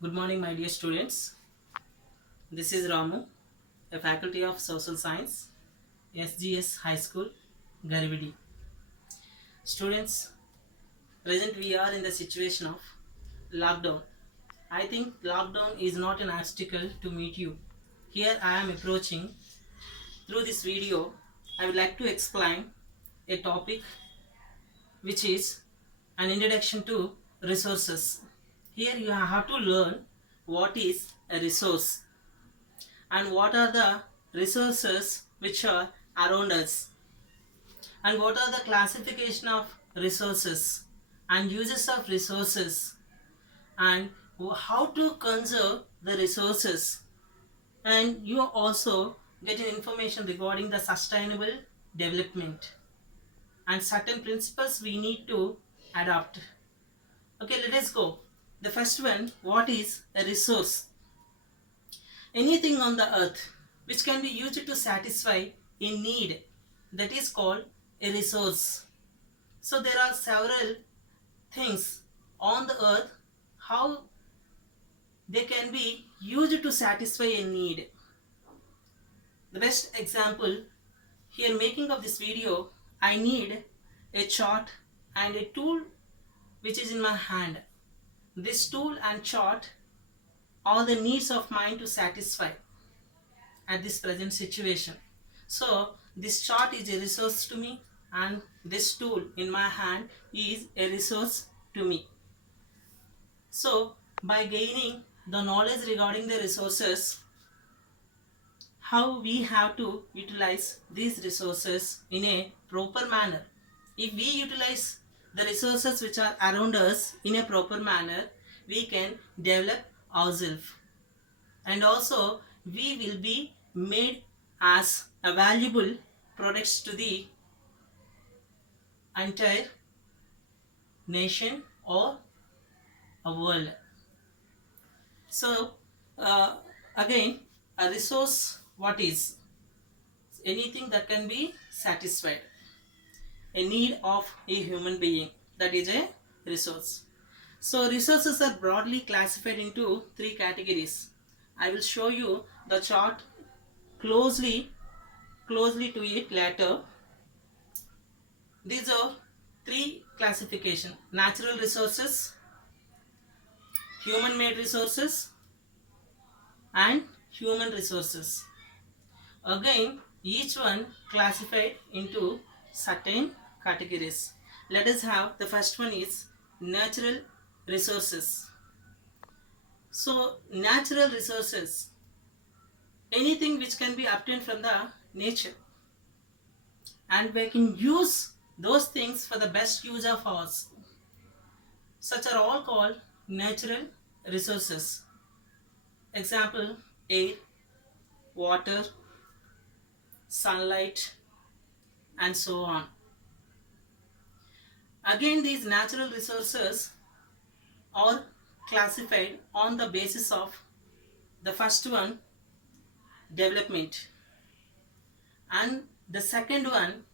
Good morning, my dear students. This is Ramu, a faculty of Social Science, SGS High School, Garividi. Students, present we are in the situation of lockdown. I think lockdown is not an obstacle to meet you. Here I am approaching. Through this video, I would like to explain a topic which is an introduction to resources. Here you have to learn what is a resource and what are the resources which are around us, and what are the classification of resources and uses of resources, and how to conserve the resources, and you also get an information regarding the sustainable development and certain principles we need to adopt. Okay, let us go. The first one, what is a resource? Anything on the earth which can be used to satisfy a need, that is called a resource. So there are several things on the earth how they can be used to satisfy a need. The best example here, making of this video, I need a chart and a tool which is in my hand. This tool and chart are the needs of mine to satisfy at this present situation. So this chart is a resource to me, and this tool in my hand is a resource to me. So by gaining the knowledge regarding the resources, how we have to utilize these resources in a proper manner. If we utilize the resources which are around us in a proper manner, we can develop ourselves, and also we will be made as a valuable products to the entire nation or a world. So again, a resource, what is? Anything that can be satisfied, a need of a human being, that is a resource. So resources are broadly classified into three categories. I will show you the chart closely to it later. These are three classification: natural resources, human made resources, and human resources. Again, each one classified into certain categories. Let us have the first one is natural resources. So natural resources, anything which can be obtained from the nature, and we can use those things for the best use of ours. Such are all called natural resources. Example: air, water, sunlight, and so on. Again, these natural resources are classified on the basis of the first one, development, and the second one,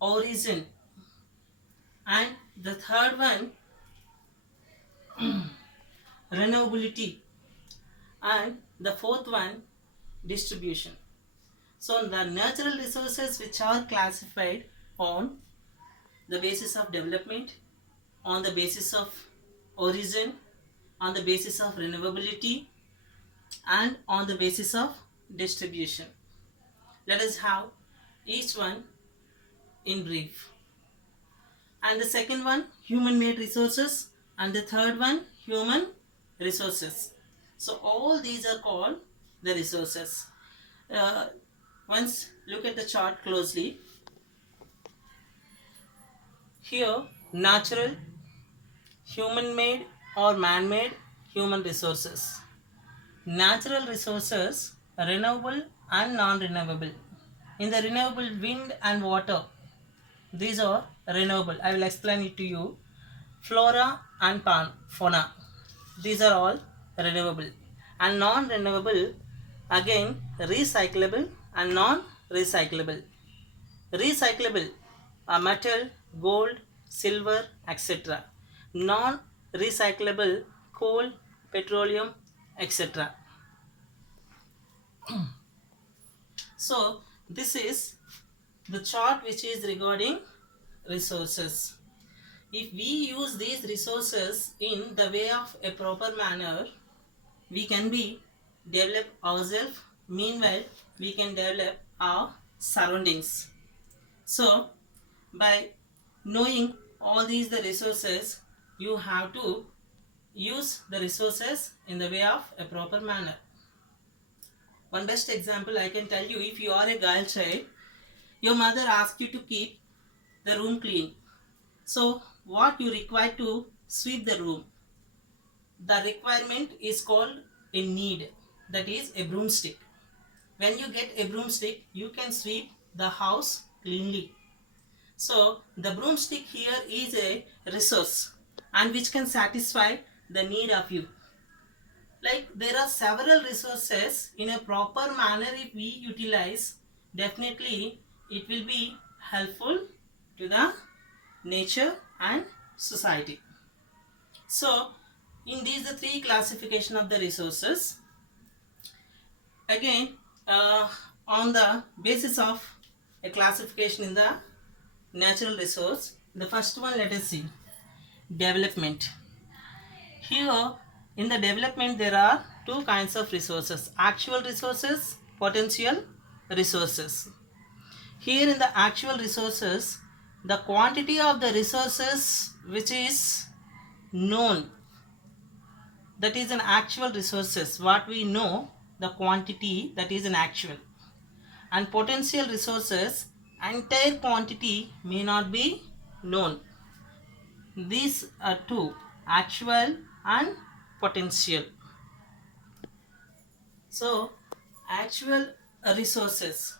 origin, and the third one, renewability, and the fourth one, distribution. So the natural resources which are classified on the basis of development, on the basis of origin, on the basis of renewability, and on the basis of distribution. Let us have each one in brief. And the second one, human made resources, and the third one, human resources. So all these are called the resources. Once look at the chart closely. Here, natural, human made or man made human resources. Natural resources, renewable and non-renewable. In the renewable, wind and water, these are renewable. I will explain it to you. Flora and fauna, these are all renewable. And non-renewable, again recyclable and non-recyclable. Recyclable are metal, gold, silver, etc. Non-recyclable, coal, petroleum, etc. So this is the chart which is regarding resources. If we use these resources in the way of a proper manner, we can be develop ourselves. Meanwhile, we can develop our surroundings. So by knowing all these the resources, you have to use the resources in the way of a proper manner. One best example I can tell you, if you are a girl child, your mother asks you to keep the room clean. So what you require to sweep the room? The requirement is called a need, that is a broomstick. When you get a broomstick, you can sweep the house cleanly. So the broomstick here is a resource and which can satisfy the need of you. Like there are several resources in a proper manner. If we utilize, definitely it will be helpful to the nature and society. So in these the three classification of the resources. Again, on the basis of a classification in the natural resource, the first one, let us see development. Here in the development there are two kinds of resources: actual resources, potential resources. Here in the actual resources, the quantity of the resources which is known, that is an actual resources, what we know, the quantity that is an actual. And potential resources, entire quantity may not be known. These are two, actual and potential. So actual resources,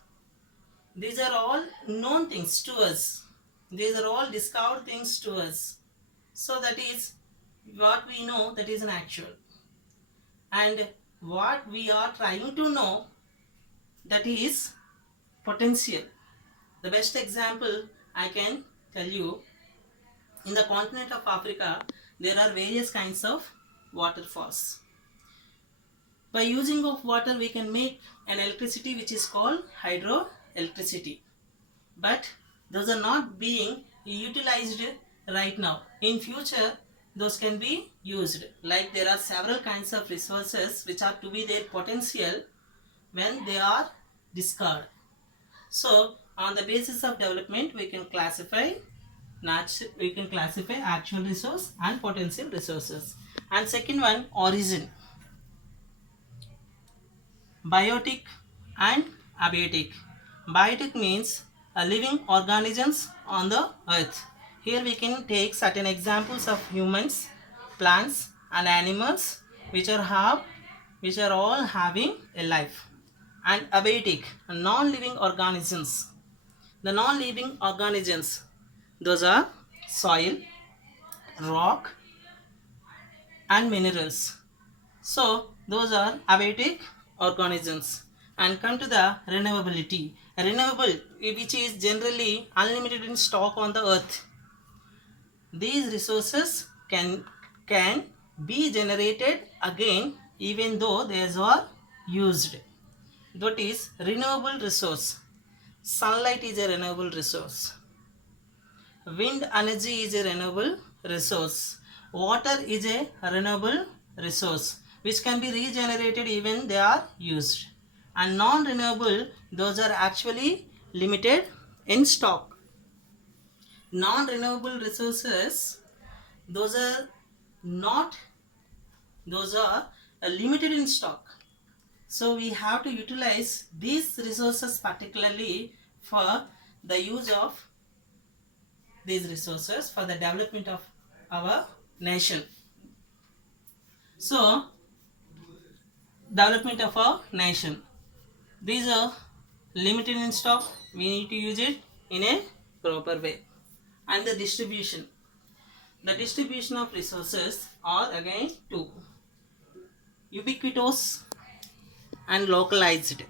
these are all known things to us, these are all discovered things to us. So that is what we know, that is an actual. And what we are trying to know, that is potential. The best example I can tell you, in the continent of Africa there are various kinds of waterfalls. By using of water we can make an electricity which is called hydroelectricity, but those are not being utilized right now. In future those can be used. Like there are several kinds of resources which are to be their potential when they are discarded. So on the basis of development we can classify actual resource and potential resources. And second one, origin. Biotic and abiotic. Biotic means living organisms on the earth. Here we can take certain examples of humans, plants and animals which are all having a life. And abiotic, non-living organisms. The non-living organisms, those are soil, rock and minerals. So those are abiotic organisms. And come to the renewability. Renewable, which is generally unlimited in stock on the earth. These resources can be generated again even though these are used. That is renewable resource. Sunlight is a renewable resource. Wind energy is a renewable resource. Water is a renewable resource which can be regenerated even they are used. And non-renewable, those are actually limited in stock. Non-renewable resources, those are not, those are limited in stock. So we have to utilize these resources particularly for the use of these resources for the development of our nation. So development of our nation, these are limited in stock, we need to use it in a proper way. And the distribution of resources are again two, ubiquitous and localized.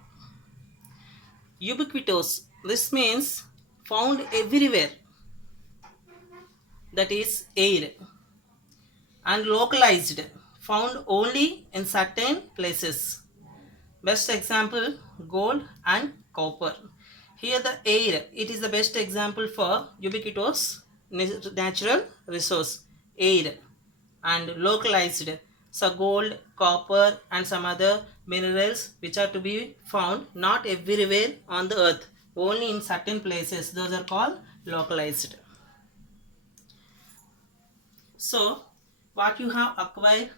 Ubiquitous, this means found everywhere, that is air. And localized, found only in certain places. Best example, gold and copper. Here the air, it is the best example for ubiquitous natural resource, air, and localized. So gold, copper and some other minerals which are to be found not everywhere on the earth, only in certain places. Those are called localized. So what you have acquired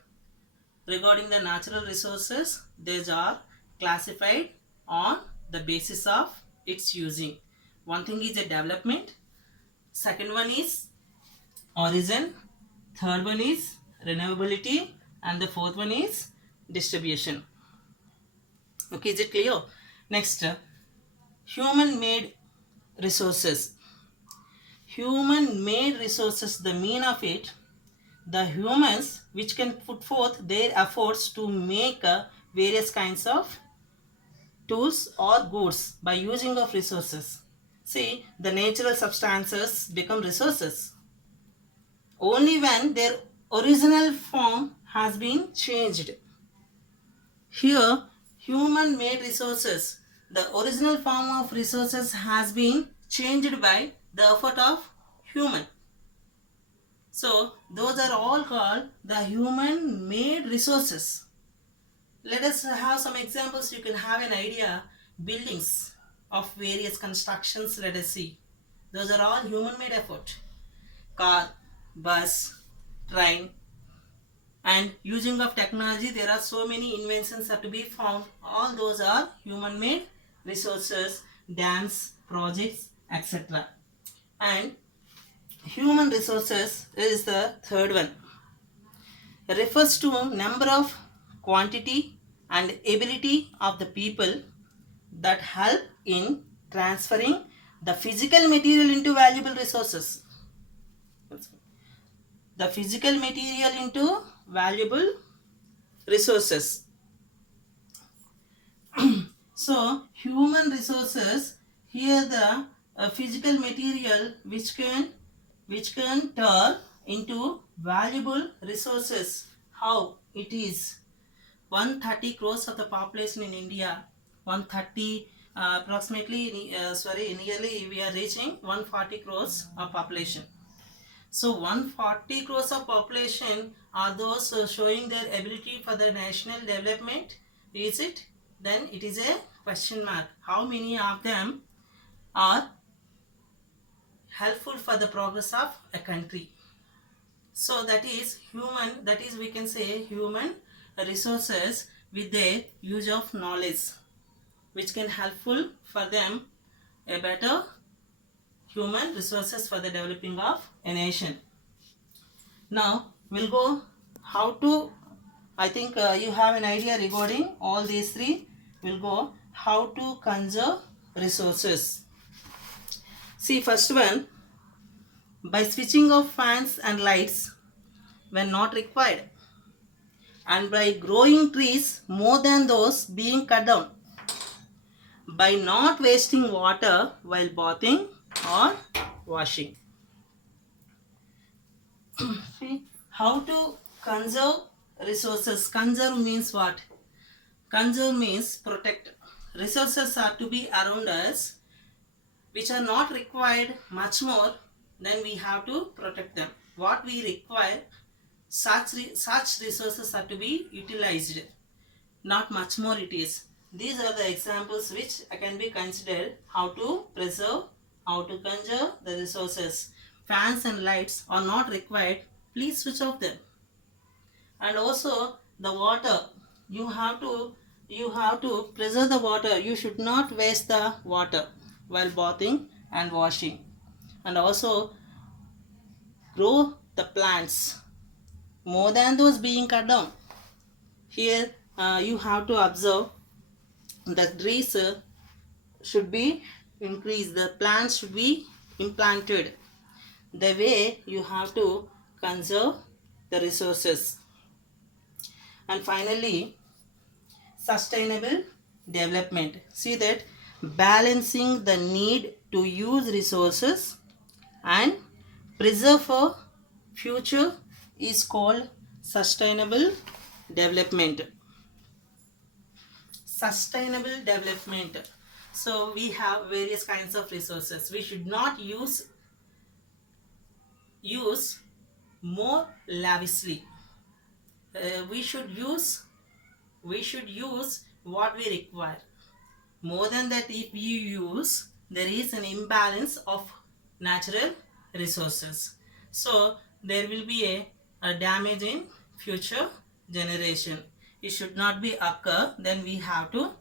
regarding the natural resources, these are classified on the basis of its using. One thing is a development, second one is origin, third one is renewability, and the fourth one is distribution. Okay, is it clear? Next, human made resources. Human made resources, the mean of it, the humans which can put forth their efforts to make various kinds of tools or goods by using of resources. See, the natural substances become resources only when their original form has been changed. Here, human made resources, the original form of resources has been changed by the effort of human. So, those are all called the human made resources. Let us have some examples. You can have an idea. Buildings of various constructions, let us see. Those are all human made effort. Car, bus, train, and using of technology, there are so many inventions are to be found. All those are human made resources, dams, projects, etc. And human resources is the third one. It refers to number of, quantity and ability of the people that help in transferring the physical material into valuable resources. The physical material into valuable resources. So human resources, here the physical material which can turn into valuable resources. How it is? 130 crores of the population in India, 130 approximately nearly we are reaching 140 crores of population. So 140 crores of population are those showing their ability for the national development. Is it? Then it is a question mark. How many of them are helpful for the progress of a country? So that is human, that is we can say human resources with their use of knowledge, which can helpful for them a better human resources for the developing of a nation. Now we'll go how to, I think you have an idea regarding all these three. We'll go how to conserve resources. See, first one, by switching off fans and lights when not required, and by growing trees more than those being cut down, by not wasting water while bathing or washing. See, how to conserve resources. Conserve means what? Conserve means protect. Resources are to be around us which are not required much more, then we have to protect them. What we require, such resources are to be utilized, not much more it is. These are the examples which can be considered how to preserve, how to conserve the resources. Fans and lights are not required, please switch off them. And also the water, you have to preserve the water. You should not waste the water while bathing and washing. And also grow the plants more than those being cut down. Here you have to observe the trees should be increased, the plants should be implanted. The way you have to conserve the resources. And finally, sustainable development. See that balancing the need to use resources and preserve for future is called sustainable development. Sustainable development. So we have various kinds of resources. We should not use more lavishly. We should use what we require. More than that, if you use, there is an imbalance of natural resources. So there will be a damage in future generation. It should not be occur. Then we have to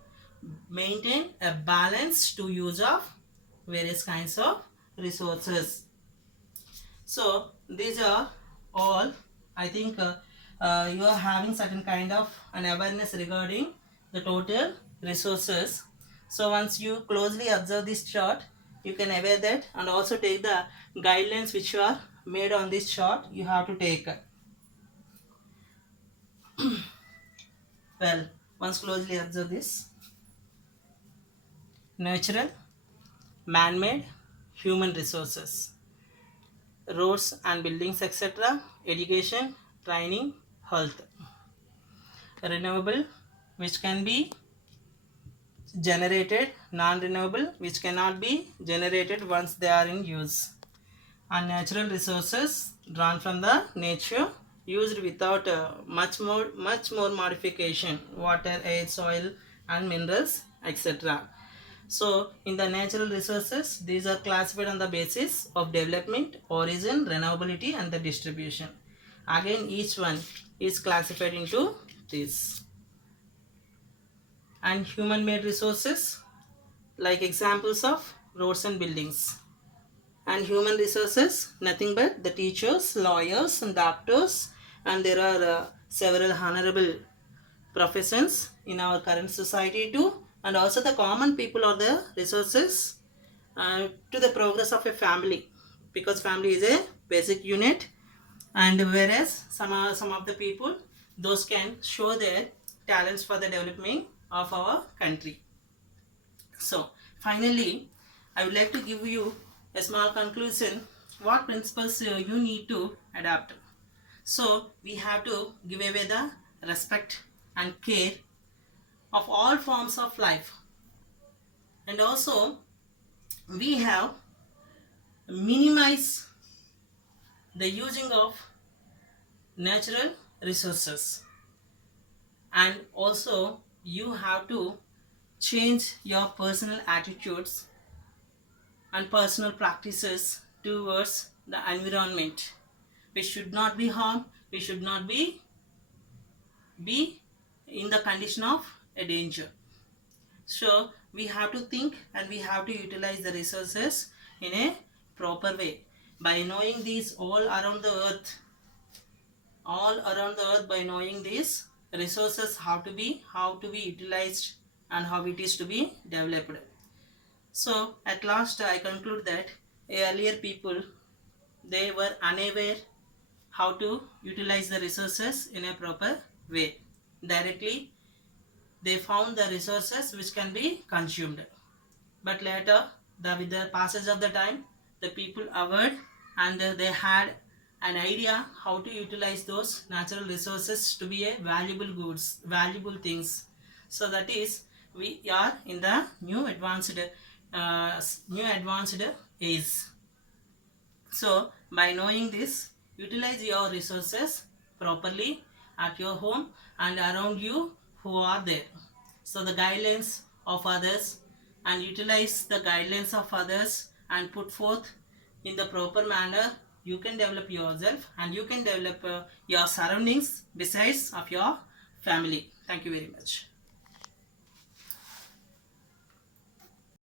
maintain a balance to use of various kinds of resources. So these are all. I think you are having certain kind of an awareness regarding the total resources. So once you closely observe this chart, you can aware that, and also take the guidelines which are made on this chart. You have to take. Well, once closely observe this: natural, man-made, human resources, roads and buildings, etc., education, training, health. Renewable, which can be generated; non-renewable, which cannot be generated once they are in use; and natural resources drawn from the nature, used without much more modification: water, air, soil and minerals, etc. So in the natural resources, these are classified on the basis of development, origin, renewability and the distribution. Again, each one is classified into this. And human made resources, like examples of roads and buildings. And human resources, nothing but the teachers, lawyers and doctors, and there are several honorable professions in our current society too. And also the common people are the resources to the progress of a family, because family is a basic unit. And whereas some of the people, those can show their talents for the development of our country. So finally, I would like to give you a small conclusion. What principles you need to adapt? So we have to give away the respect and care of all forms of life, and also we have minimize the using of natural resources, and also you have to change your personal attitudes and personal practices towards the environment. We should not be harmed. We should not be in the condition of a danger. So we have to think and we have to utilize the resources in a proper way. By knowing these all around the earth, by knowing these resources, how to be utilized and how it is to be developed. So at last I conclude that earlier people, they were unaware how to utilize the resources in a proper way. Directly they found the resources which can be consumed. But later, with the passage of the time, the people aware and they had an idea how to utilize those natural resources to be a valuable goods, valuable things. So that is, we are in the new advanced age. So by knowing this, utilize your resources properly at your home and around you who are there. So the guidelines of others, and utilize the guidelines of others and put forth in the proper manner, you can develop yourself and you can develop your surroundings besides of your family. Thank you very much.